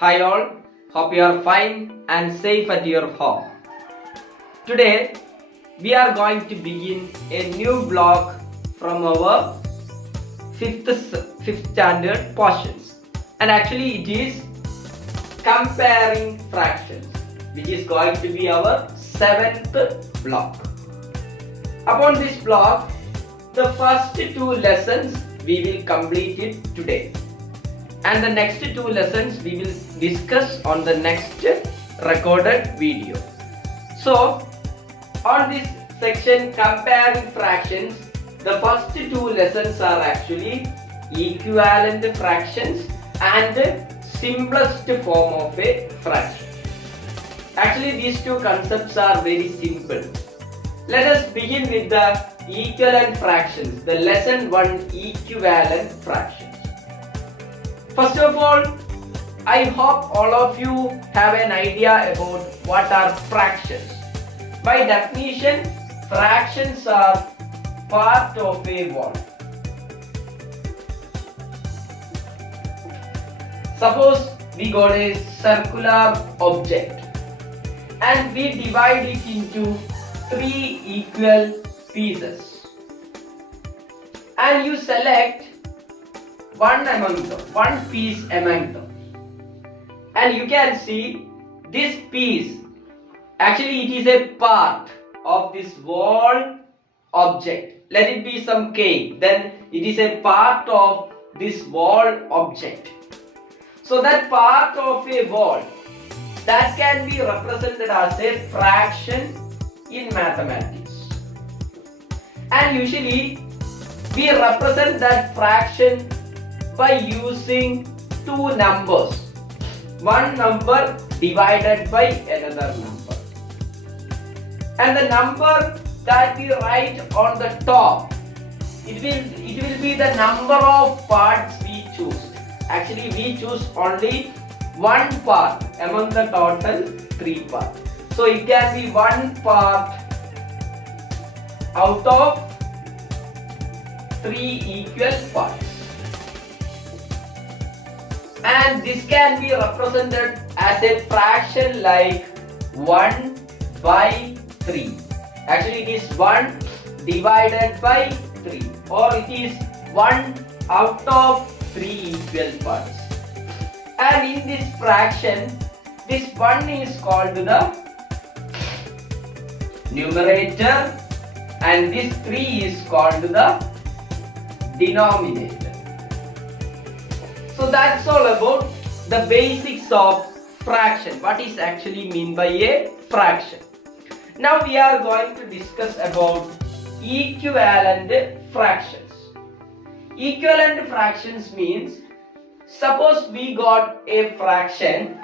Hi all, hope you are fine and safe at your home. Today we are going to begin a new block from our fifth standard portions, and actually it is comparing fractions, which is going to be our seventh block. Upon this block, the first two lessons we will complete it today, and the next two lessons we will discuss on the next recorded video. So on this section comparing fractions, the first two lessons are actually equivalent fractions and simplest form of a fraction. Actually these two concepts are very simple. Let us begin with the equivalent fractions, the lesson 1, equivalent fractions. First of all, I hope all of you have an idea about what are fractions. By definition, fractions are part of a whole. Suppose we got a circular object and we divide it into 3 equal pieces, and you select one piece among them, and you can see this piece, actually it is a part of this whole object. Let it be some cake, then it is a part of this whole object. So that part of a whole, that can be represented as a fraction in mathematics, and usually we represent that fraction by using two numbers, one number divided by another number, and the number that we write on the top, it will be the number of parts we choose. Actually we choose only one part among the total 3 parts. So it can be one part out of 3 equal parts, and this can be represented as a fraction like 1 by 3. Actually it is 1 divided by 3, or it is 1 out of 3 equal parts. And in this fraction, this 1 is called the numerator and this 3 is called the denominator. So that's all about the basics of fraction. What is actually mean by a fraction? Now we are going to discuss about equivalent fractions. Equivalent fractions means, suppose we got a fraction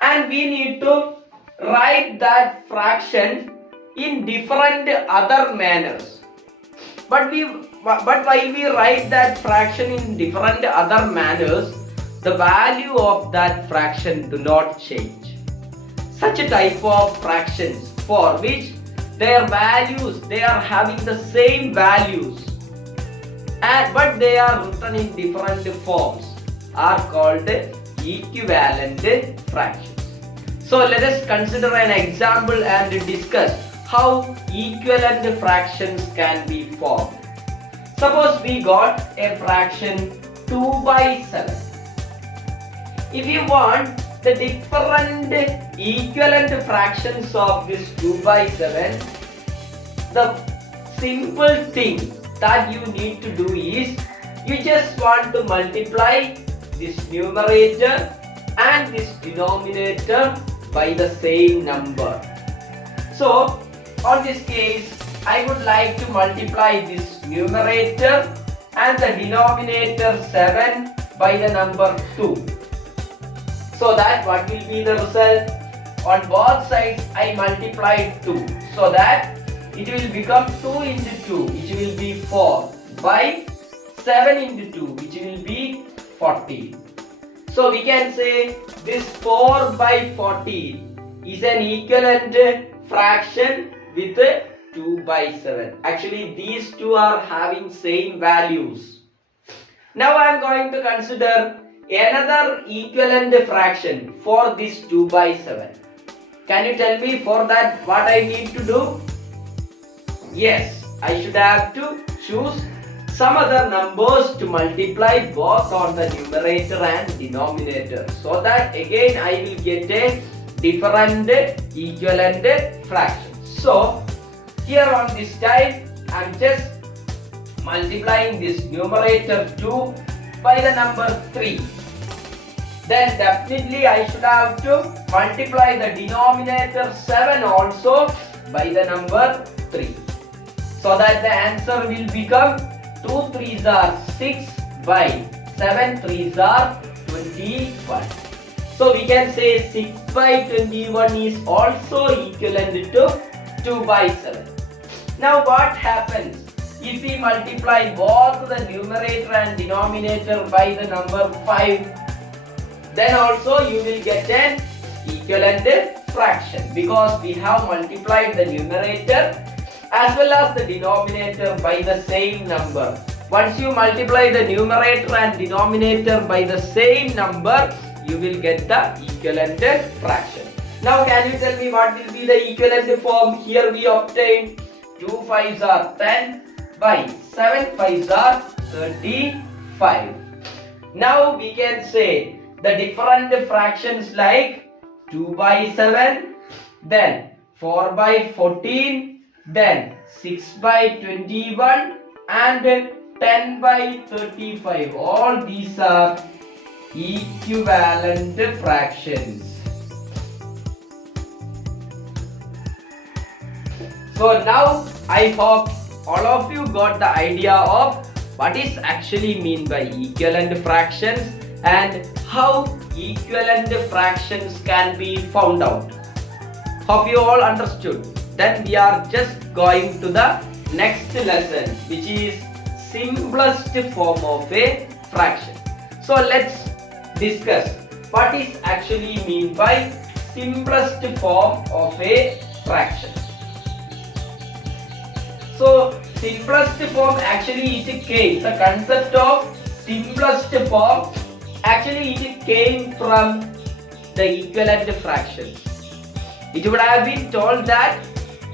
and we need to write that fraction in different other manners. But while we write that fraction in different other manners, the value of that fraction do not change. Such a type of fractions for which their values, they are having the same values, but they are written in different forms, are called equivalent fractions. So let us consider an example and discuss how equivalent fractions can be formed. Suppose we got a fraction 2 by 7. If you want the different equivalent fractions of this 2 by 7, the simple thing that you need to do is, you just want to multiply this numerator and this denominator by the same number. So on this case, I would like to multiply this numerator and the denominator 7 by the number 2. So that what will be the result? On both sides I multiplied 2. So that it will become 2 into 2, which will be 4, by 7 into 2, which will be 14. So we can say this 4 by 14 is an equivalent fraction with 2 by 7. Actually these two are having same values. Now I am going to consider another equivalent fraction for this 2 by 7. Can you tell me for that what I need to do? Yes, I should have to choose some other numbers to multiply both on the numerator and denominator, so that again I will get a different equivalent fraction. So here on this type I am just multiplying this numerator 2 by the number 3. Then definitely I should have to multiply the denominator 7 also by the number 3, so that the answer will become 2 3s are 6 by 7 3s are 21. So we can say 6 by 21 is also equivalent to 2 by 7. Now what happens if we multiply both the numerator and denominator by the number 5? Then also you will get an equivalent fraction, because we have multiplied the numerator as well as the denominator by the same number. Once you multiply the numerator and denominator by the same number, you will get the equivalent fraction. Now can you tell me what will be the equivalent form? Here we obtained 2 5s are 10 by 7 5s are 35. Now we can say the different fractions like 2 by 7, then 4 by 14, then 6 by 21 and 10 by 35. All these are equivalent fractions. So now I hope all of you got the idea of what is actually mean by equivalent fractions and how equivalent fractions can be found out. Hope you all understood. Then we are just going to the next lesson, which is simplest form of a fraction. So let's discuss what is actually mean by simplest form of a fraction. So simplest form actually it came, the concept of simplest form actually it came from the equivalent fractions. It would have been told that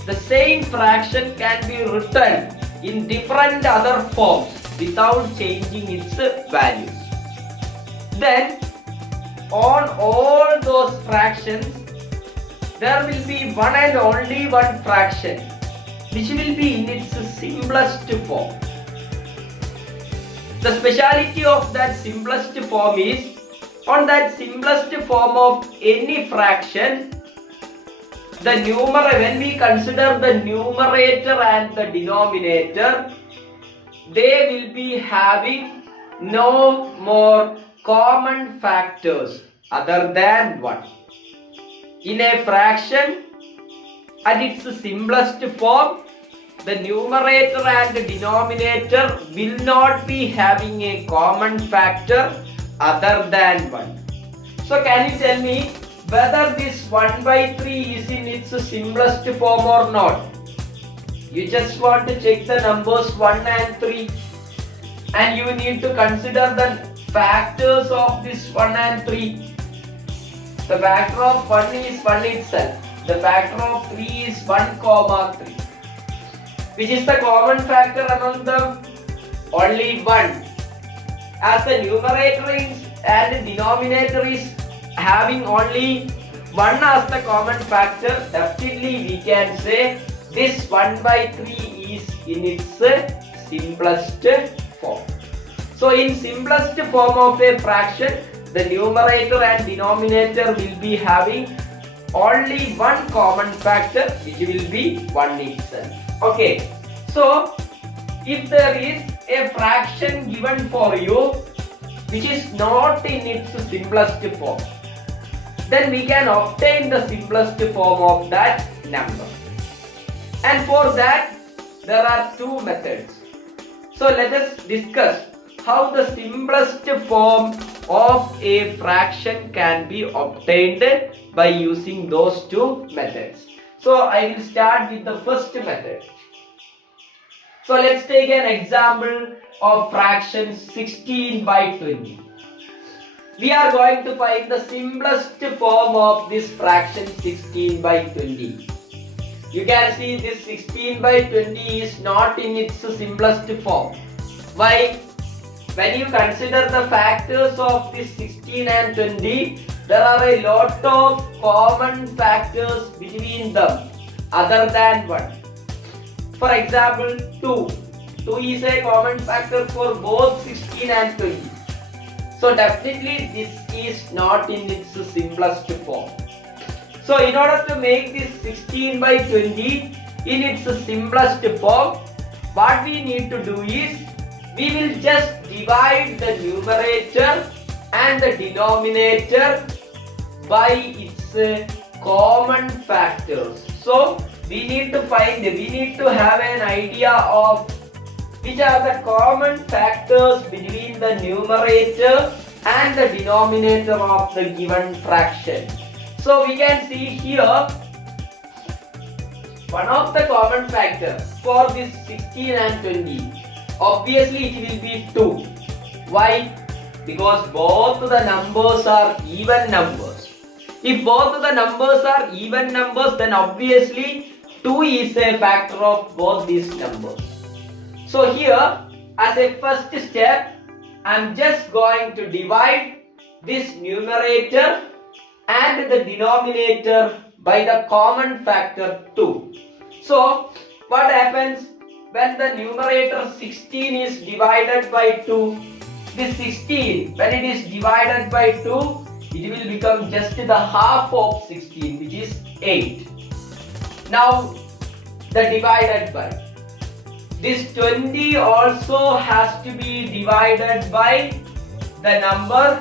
the same fraction can be written in different other forms without changing its values. Then on all those fractions there will be one and only one fraction which will be in its simplest form. The speciality of that simplest form is, on that simplest form of any fraction, the numerator, when we consider the numerator and the denominator, they will be having no more common factors other than 1. In a fraction, at its simplest form, the numerator and the denominator will not be having a common factor other than 1. So can you tell me whether this 1 by 3 is in its simplest form or not? You just want to check the numbers 1 and 3 and you need to consider the factors of this 1 and 3. The factor of 1 is 1 itself. The factor of 3 is 1 comma 3. Which is the common factor among them? Only 1. As the numerator is and the denominator is having only 1 as the common factor, definitely we can say this 1 by 3 is in its simplest form. So in simplest form of a fraction, the numerator and denominator will be having only one common factor, which will be 1 itself. Okay, so if there is a fraction given for you which is not in its simplest form, then we can obtain the simplest form of that number. And for that there are two methods. So let us discuss how the simplest form of a fraction can be obtained by using those two methods. So I will start with the first method. So let's take an example of fraction 16 by 20. We are going to find the simplest form of this fraction 16 by 20. You can see this 16 by 20 is not in its simplest form. Why? When you consider the factors of this 16 and 20, there are a lot of common factors between them other than 1. For example, 2. 2 is a common factor for both 16 and 20. So definitely this is not in its simplest form. So in order to make this 16 by 20 in its simplest form, what we need to do is we will just divide the numerator and the denominator by its common factors. So we need to have an idea of which are the common factors between the numerator and the denominator of the given fraction. So we can see here one of the common factors for this 16 and 20. Obviously it will be 2. Why? Because both the numbers are even numbers. If both the numbers are even numbers, then obviously 2 is a factor of both these numbers. So here, as a first step, I am just going to divide this numerator and the denominator by the common factor 2. So what happens when the numerator 16 is divided by 2? This 16, when it is divided by 2, it will become just the half of 16, which is 8. Now the divided by. This 20 also has to be divided by the number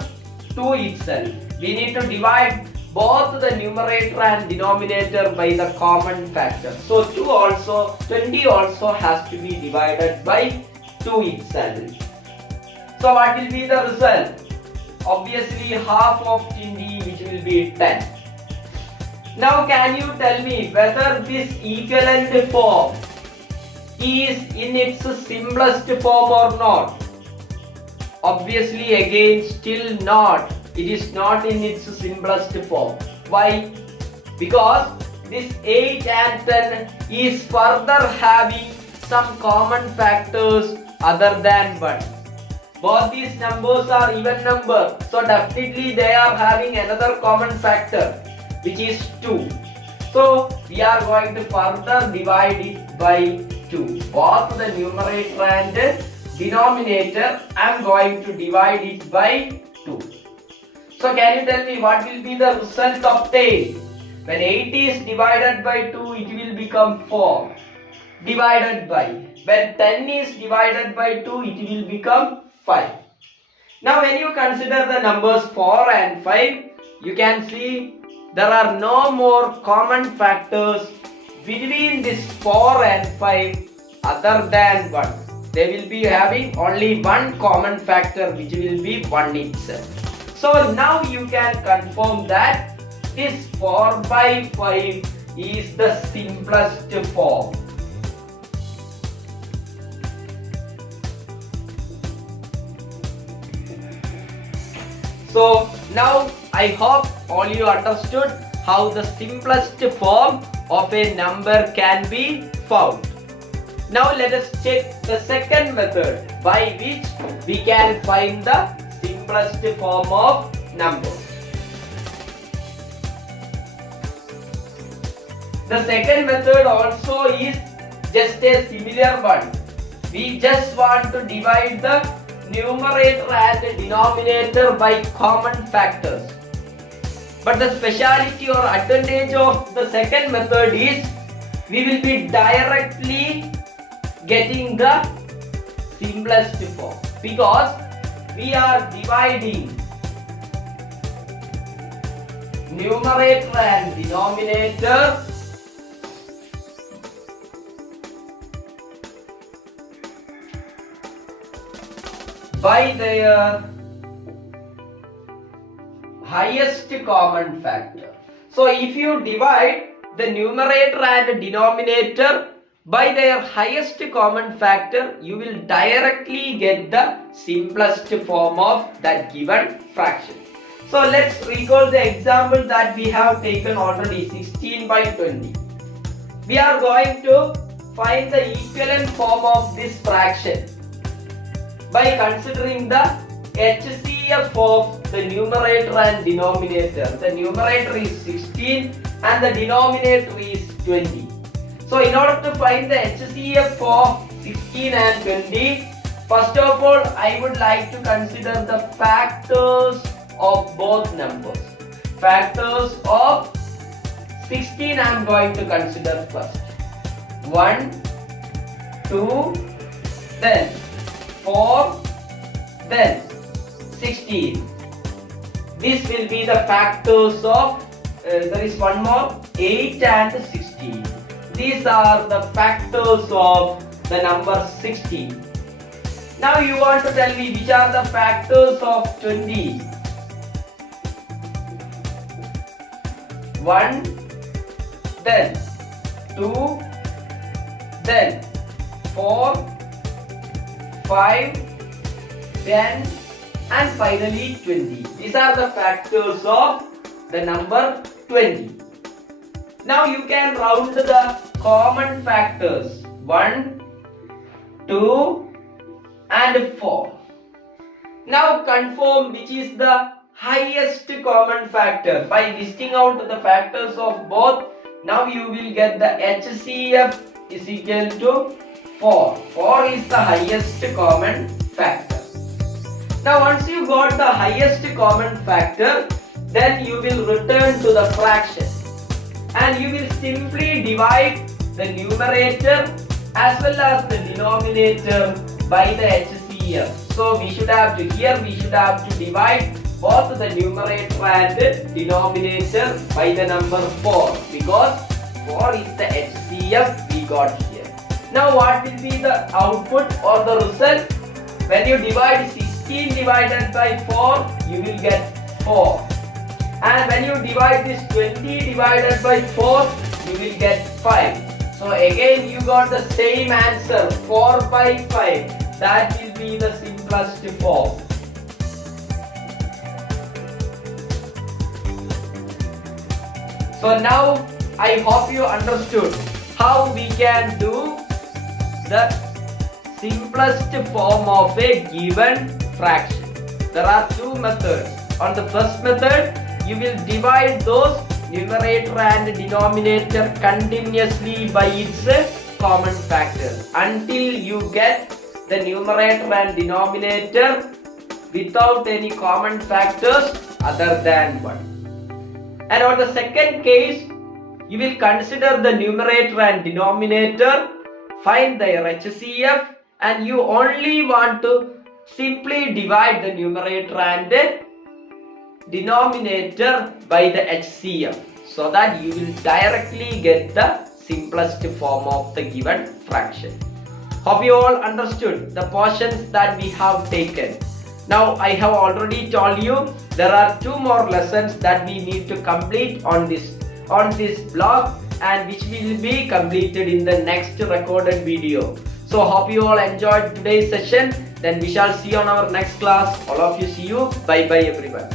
2 itself. We need to divide both the numerator and denominator by the common factor. So 20 also has to be divided by 2 itself. So what will be the result? Obviously half of 20, which will be 10. Now can you tell me whether this equivalent form is in its simplest form or not? Obviously again still not. It is not in its simplest form. Why? Because this 8 and 10 is further having some common factors other than 1. Both these numbers are even numbers, so definitely they are having another common factor, which is 2. So we are going to further divide it by 2. Both the numerator and denominator, I am going to divide it by 2. So can you tell me what will be the result obtained? When 8 is divided by 2, it will become 4. Divided by. When 10 is divided by 2, it will become 5. Now when you consider the numbers 4 and 5, you can see there are no more common factors between this 4 and 5 other than 1. They will be having only one common factor, which will be 1 itself. So now you can confirm that this 4 by 5 is the simplest form. So now I hope all you understood how the simplest form of a number can be found. Now let us check the second method by which we can find the simplest form of number. The second method also is just a similar one. We just want to divide the numerator and the denominator by common factors. But the speciality or advantage of the second method is we will be directly getting the simplest form, because we are dividing numerator and denominator by their highest common factor. So if you divide the numerator and denominator by their highest common factor, you will directly get the simplest form of that given fraction. So let's recall the example that we have taken already, 16 by 20. We are going to find the equivalent form of this fraction by considering the HCF of the numerator and denominator. The numerator is 16 and the denominator is 20. So in order to find the HCF of 16 and 20, first of all I would like to consider the factors of both numbers. Factors of 16 I am going to consider first. 1, 2, then 4, then 16. This will be the factors of, there is one more, 8 and 16. These are the factors of the number 16. Now you want to tell me which are the factors of 20. 1, then 2, then 4, 5, 10 and finally 20. These are the factors of the number 20. Now you can round the common factors 1, 2 and 4. Now confirm which is the highest common factor. By listing out the factors of both, now you will get the HCF is equal to 4. 4 is the highest common factor. Now once you got the highest common factor, then you will return to the fraction and you will simply divide the numerator as well as the denominator by the HCF. So we should have to divide both the numerator and denominator by the number 4 because 4 is the HCF we got here. Now what will be the output or the result? When you divide 16 divided by 4, you will get 4. And when you divide this 20 divided by 4, you will get 5. So again you got the same answer, 4 by 5. That will be the simplest form. So now I hope you understood how we can do the simplest form of a given fraction. There are two methods. On the first method, you will divide those numerator and denominator continuously by its common factor until you get the numerator and denominator without any common factors other than 1. And on the second case, you will consider the numerator and denominator, find their HCF, and you only want to simply divide the numerator and denominator by the HCF so that you will directly get the simplest form of the given fraction. Hope you all understood the portions that we have taken. Now I have already told you there are 2 more lessons that we need to complete on this blog and which will be completed in the next recorded video. So hope you all enjoyed today's session. Then we shall see you on our next class. All of you, see you. Bye bye everyone.